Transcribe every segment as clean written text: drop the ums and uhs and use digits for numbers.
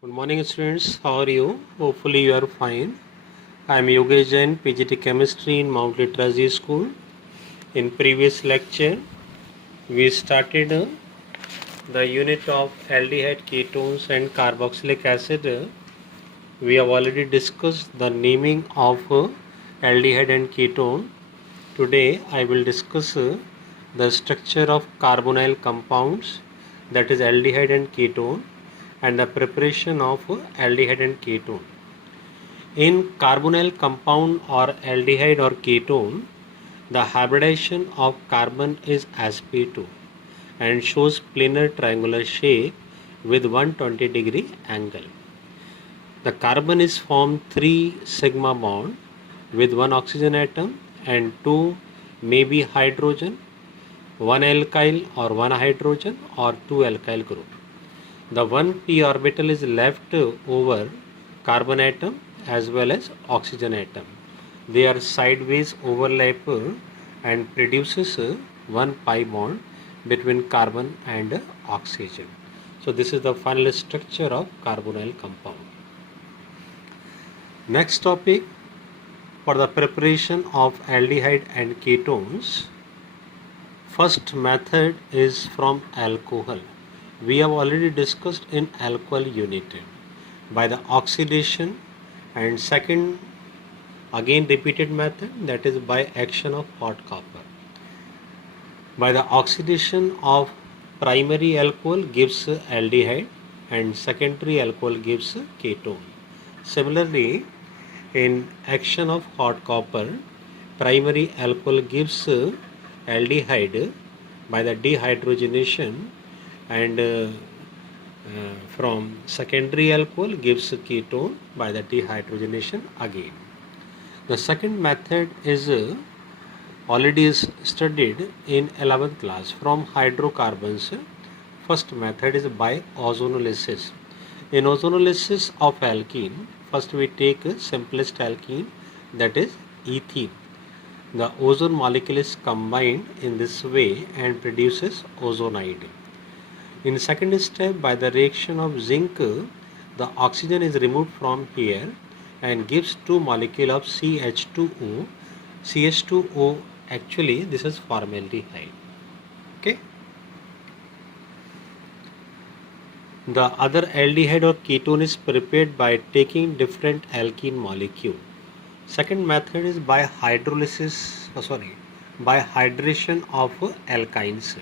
Good morning, students. How are you? Hopefully, you are fine. I am Yogesh Jain, PGT Chemistry in Mount Literacy School. In previous lecture, we started the unit of aldehyde ketones and carboxylic acid. We have already discussed the naming of aldehyde and ketone. Today, I will discuss the structure of carbonyl compounds, that is aldehyde and ketone, and the preparation of aldehyde and ketone. In carbonyl compound or aldehyde or ketone, the hybridization of carbon is sp2 and shows planar triangular shape with 120-degree angle. The carbon is formed 3 sigma bond with one oxygen atom and 2 maybe hydrogen, one alkyl or one hydrogen or 2 alkyl group. The 1p orbital is left over carbon atom as well as oxygen atom. They are sideways overlap and produces one pi bond between carbon and oxygen. So this is the final structure of carbonyl compound. Next topic, for the preparation of aldehyde and ketones. First method is from alcohol. We have already discussed in alcohol unit by the oxidation, and second again repeated method, that is by action of hot copper. By the oxidation of primary alcohol gives aldehyde and secondary alcohol gives ketone. Similarly, in action of hot copper, primary alcohol gives aldehyde by the dehydrogenation, and from secondary alcohol gives ketone by the dehydrogenation again. The second method is already studied in 11th class from hydrocarbons. First method is by ozonolysis. In ozonolysis of alkene, first we take simplest alkene, that is ethene. The ozone molecule is combined in this way and produces ozonide. In second step, by the reaction of zinc, the oxygen is removed from here and gives two molecule of CH2O. CH2O, actually this is formaldehyde. Okay. The other aldehyde or ketone is prepared by taking different alkene molecule. Second method is by hydrolysis, by hydration of alkynes.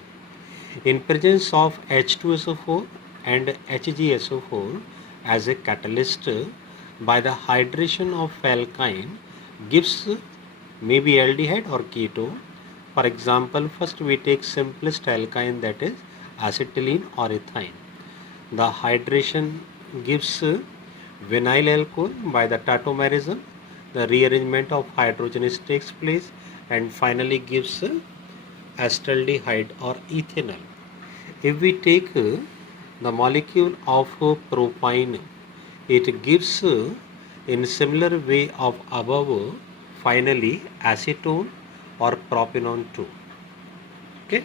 In presence of H2SO4 and HgSO4 as a catalyst, by the hydration of alkyne gives maybe aldehyde or ketone. For example, first we take simplest alkyne, that is acetylene or ethyne. The hydration gives vinyl alcohol. By the tautomerism, the rearrangement of hydrogens takes place and finally gives acetaldehyde or ethanol. If we take the molecule of propine, it gives in similar way of above finally acetone or propanone 2. Okay.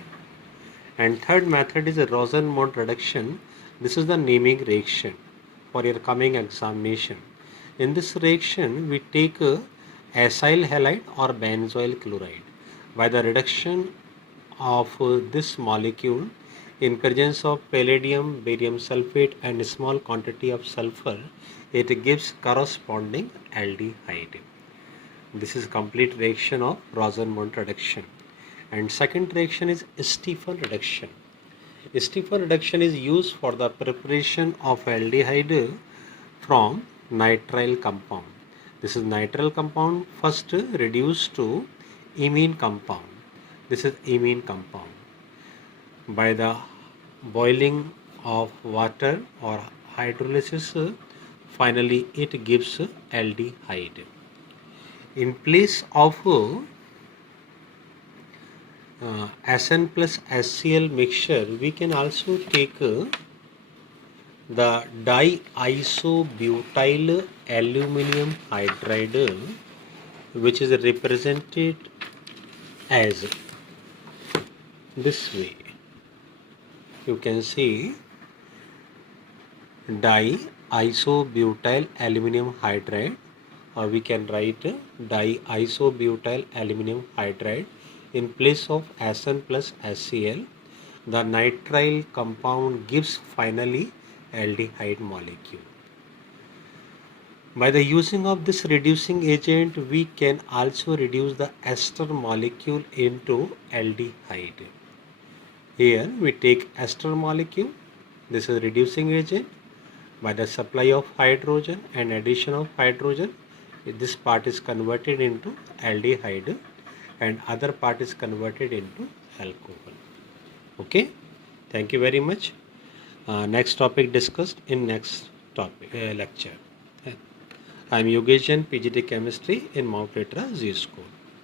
And third method is a Rosenmond reduction. This is the naming reaction for your coming examination. In this reaction, we take acyl halide or benzoyl chloride. By the reduction of this molecule in presence of palladium, barium sulfate and a small quantity of sulfur, it gives corresponding aldehyde. This is complete reaction of Rosenmond reduction. And second reaction is Stephan reduction. Stephan reduction is used for the preparation of aldehyde from nitrile compound. This is nitrile compound first reduced to imine compound. This is imine compound. By the boiling of water or hydrolysis, finally it gives aldehyde. In place of Sn plus HCl mixture, we can also take the diisobutyl aluminum hydride, which is represented as this way. You can see diisobutyl aluminum hydride, or we can write diisobutyl aluminum hydride in place of Sn plus HCl. The nitrile compound gives finally aldehyde molecule. By the using of this reducing agent, we can also reduce the ester molecule into aldehyde. Here we take ester molecule, this is reducing agent. By the supply of hydrogen and addition of hydrogen, this part is converted into aldehyde and other part is converted into alcohol. Okay, thank you very much. Next topic discussed in next topic lecture. I am Yogesh Jain, PGT Chemistry in Mount Litra Z School.